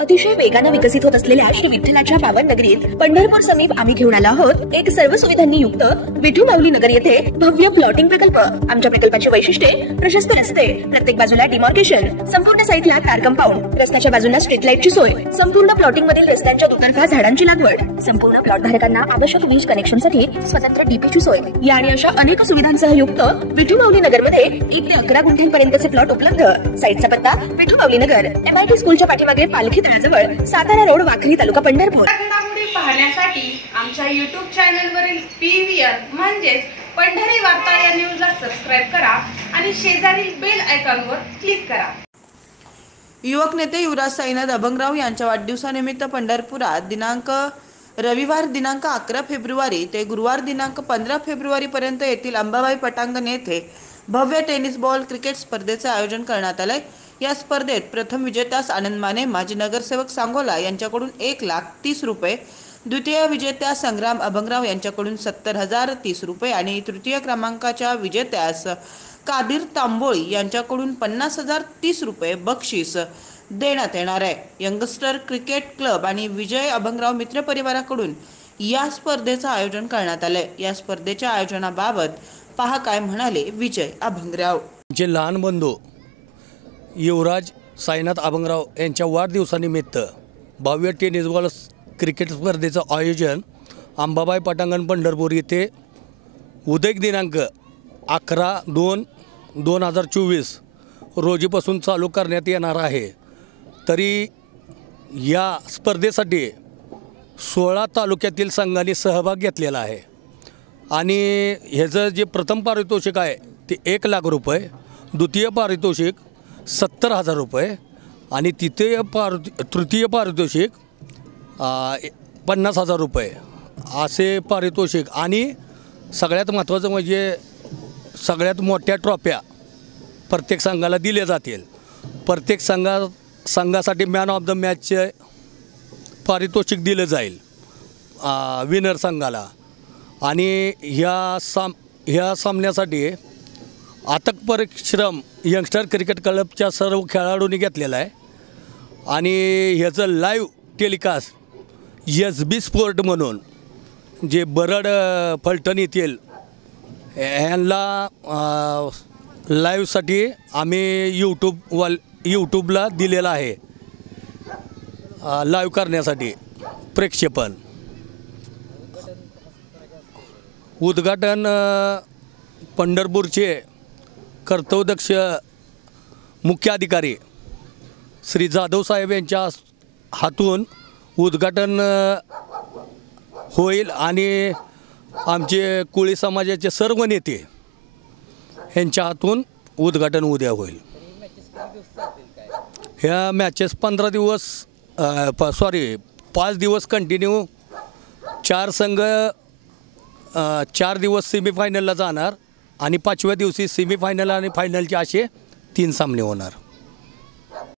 अतिशय वेगाने विकसित होत असलेल्या श्री विठ्ठलाच्या पावन नगरीत पंढरपूर समीप आम्ही घेऊन आलो आहोत एक सर्व सुविधांनी युक्त विठू माऊली नगर येथे भव्य प्लॉटिंग प्रकल्प। आमच्या प्रकल्पाची वैशिष्ट्ये प्रशस्त रस्ते, प्रत्येक बाजूला डिमार्केशन, संपूर्ण साईटला कार कंपाऊंड, रस्त्याच्या बाजूला स्ट्रीट लाईटची सोय, संपूर्ण प्लॉटिंग मधील रस्त्यांच्या दुतर्फा झाडांची लागवड, संपूर्ण प्लॉट धारकांना आवश्यक वीज कनेक्शनसाठी स्वतंत्र डीपीची सोय या आणि अशा अनेक सुविधांसह युक्त विठू माऊली नगर मध्ये 1 ते 11 गुंठ्यांपर्यंतचे प्लॉट उपलब्ध। साईटचा पत्ता विठू माऊली नगर, MIT स्कूलच्या पाठीमागे पालखी तळाजवळ, सातारा रोड, वाखरी तालुका पंढरपूर। घडामोडी पाहण्यासाठी आमच्या YouTube चॅनलवरील PVR म्हणजेच पंढरी वार्ता या न्यूजला सबस्क्राइब करा आणि शेजारील बेल आयकॉनवर क्लिक करा। युवक नेते युवराज साईनाथ अभंगराव यांच्या वाढदिवसानिमित्त पंढरपुरात रविवार दिनांक 11 फेब्रुवारी ते गुरुवार दिनांक 15 फेब्रुवारी पर्यंत येथील अंबाबाई पटांगण येथे भव्य टेनिस बॉल क्रिकेट स्पर्धेचे आयोजन करण्यात आले। या स्पर्धेत प्रथम विजेत्यास आनंद माने माजी नगरसेवक सांगोला यांच्याकडून 1,30,000 रुपये, द्वितीय विजेत्या संग्राम अभंगराव यांच्याकडून 70,030 रुपये आणि तृतीय क्रमांकाच्या विजेत्यास कादिर तांबोळी यांच्याकडून 50,030 रुपये बक्षीस देण्यात येणार आहे। यंगस्टर क्रिकेट क्लब आणि विजय अभंगराव मित्र परिवाराकडून या स्पर्धेचे आयोजन करण्यात आले। या स्पर्धेच्या आयोजनाबाबत पहा काय म्हणाले विजय अभंगराव। जे लहान बंधू युवराज साईनाथ अभंगराव यांच्या वाढदिवसानिमित्त भव्य टेनिस बॉल क्रिकेट स्पर्धेचं आयोजन अंबाबाई पटांगण पंढरपूर येथे उदय दिनांक 11/2/2024 रोजीपासून चालू करण्यात येणार आहे। तरी या स्पर्धेसाठी 16 तालुक्यातील संघांनी सहभाग घेतलेला आहे आणि ह्याचं जे प्रथम पारितोषिक आहे ते 1,00,000 रुपये, द्वितीय पारितोषिक 70,000 रुपये आणि तृतीय पारितोषिक 50,000 रुपये असे पारितोषिक आणि सगळ्यात महत्त्वाचं म्हणजे सगळ्यात मोठ्या ट्रॉफ्या प्रत्येक संघाला दिल्या जातील। प्रत्येक संघासाठी मॅन ऑफ द मॅचचे पारितोषिक दिलं जाईल विनर संघाला आणि ह्या सामन्यासाठी अथक परिश्रम यंगस्टर क्रिकेट क्लबच्या सर्व खेळाडूंनी घेतलेला आहे आणि ह्याचं लाईव्ह टेलिकास्ट SB स्पोर्ट म्हणून जे बरड फलटण येथील ह्यांना लाईव्हसाठी आम्ही यूट्यूबला दिलेला आहे लाईव्ह करण्यासाठी प्रेक्षेपण। उद्घाटन पंढरपूरचे कर्तव्यदक्ष मुख्य अधिकारी श्री जाधव साहेब यांच्या हातून उद्घाटन होईल आणि आमचे कोळी समाजाचे सर्व नेते यांच्या हातून उद्घाटन उद्या होईल। ह्या मॅचेस 5 दिवस कंटिन्यू 4 संघ 4 दिवस सेमीफायनलला जाणार आणि 5व्या दिवशी सेमीफायनल आणि फायनलचे असे 3 सामने होणार।